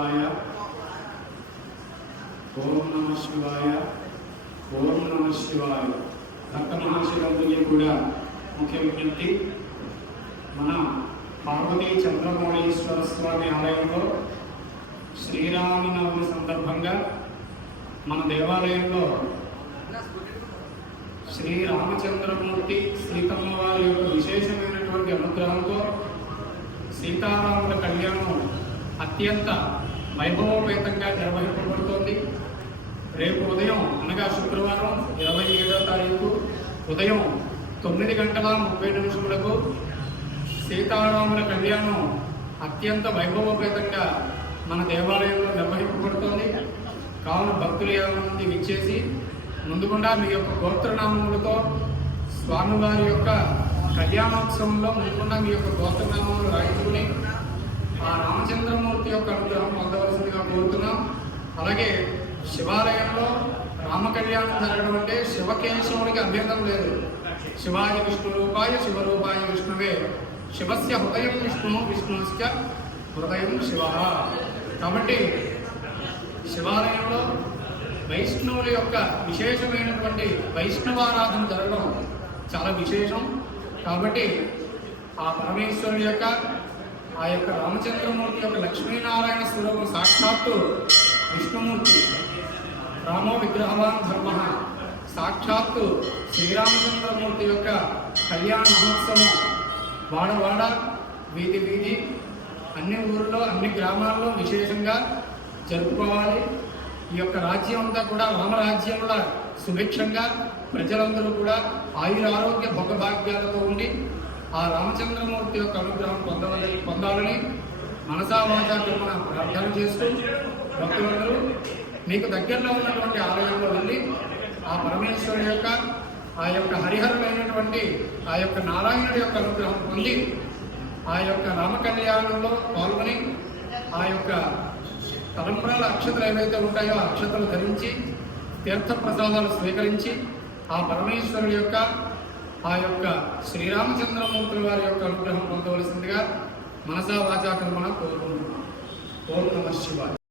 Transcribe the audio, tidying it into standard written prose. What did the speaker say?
ఓం నమః శివాయ. ఓం నమః శివాయ. భక్త మహాశివులందరికీ కూడా ముఖ్య విజ్ఞప్తి, మన పార్వతీ చంద్రమౌళీశ్వర స్వామి ఆలయంలో శ్రీరామనవమి సందర్భంగా మన దేవాలయంలో శ్రీరామచంద్రమూర్తి సీతమ్మ వారి యొక్క విశేషమైనటువంటి అనుగ్రహంతో సీతారాముల కళ్యాణం అత్యంత వైభవోపేతంగా నిర్వహింపబడుతోంది. రేపు ఉదయం అనగా శుక్రవారం 27వ తారీఖు ఉదయం 9:30 సీతారాముల కళ్యాణం అత్యంత వైభవోపేతంగా మన దేవాలయంలో నిర్వహింపబడుతోంది. కావున భక్తులు ఏమంది విచ్చేసి ముందుకుండా మీ యొక్క గోత్రనామములతో స్వామివారి యొక్క కళ్యాణోత్సవంలో ముందుకుండా మీ యొక్క గోత్రనామములు రాయించుకుని ఆ రామచంద్రమూర్తి యొక్క అనుగ్రహం పొందవలసిందిగా కోరుతున్నాం. అలాగే శివాలయంలో రామ కళ్యాణం జరగడం అంటే శివకేశవునికి అభ్యంతరం లేదు. శివాయ విష్ణు రూపాయ శివరూపాయ విష్ణువే, శివస్య హృదయం విష్ణు విష్ణుస్య హృదయం శివ. కాబట్టి శివాలయంలో వైష్ణవుల యొక్క విశేషమైనటువంటి వైష్ణవారాధన జరగడం చాలా విశేషం. కాబట్టి ఆ పరమేశ్వరుడి యొక్క ఆ యొక్క రామచంద్రమూర్తి యొక్క లక్ష్మీనారాయణ స్వరూపం సాక్షాత్తు విష్ణుమూర్తి, రామో విగ్రహవాన్ ధర్మ, సాక్షాత్తు శ్రీరామచంద్రమూర్తి యొక్క కళ్యాణ మహోత్సవం వాడవాడ వీధి వీధి అన్ని ఊళ్ళో అన్ని గ్రామాల్లో విశేషంగా జరుపుకోవాలి. ఈ యొక్క రాజ్యం అంతా కూడా రామరాజ్యంలో సుభిక్షంగా ప్రజలందరూ కూడా ఆయురారోగ్య భోగభాగ్యాలతో ఉండి ఆ రామచంద్రమూర్తి యొక్క అనుగ్రహం పొందాలని మనసా వాచా కర్మణ ప్రార్థన చేస్తూ భక్తులందరూ మీకు దగ్గరలో ఉన్నటువంటి ఆలయంలో వెళ్ళి ఆ పరమేశ్వరుడు యొక్క ఆ యొక్క హరిహరులైనటువంటి ఆ యొక్క నారాయణుడి యొక్క అనుగ్రహం పొంది ఆ యొక్క రామ కళ్యాణంలో పాల్గొని ఆ యొక్క తలంబ్రాల అక్షతలు ఏవైతే ఉంటాయో ఆ అక్షతలు ధరించి తీర్థ ప్రసాదాలు స్వీకరించి ఆ పరమేశ్వరుడి యొక్క ఆ యొక్క శ్రీరామచంద్రమూర్తుల వారి యొక్క అనుగ్రహం పొందవలసిందిగా మనసా వాచా కర్మణ కోరుకుంటున్నాం. ఓం నమః శివాయ.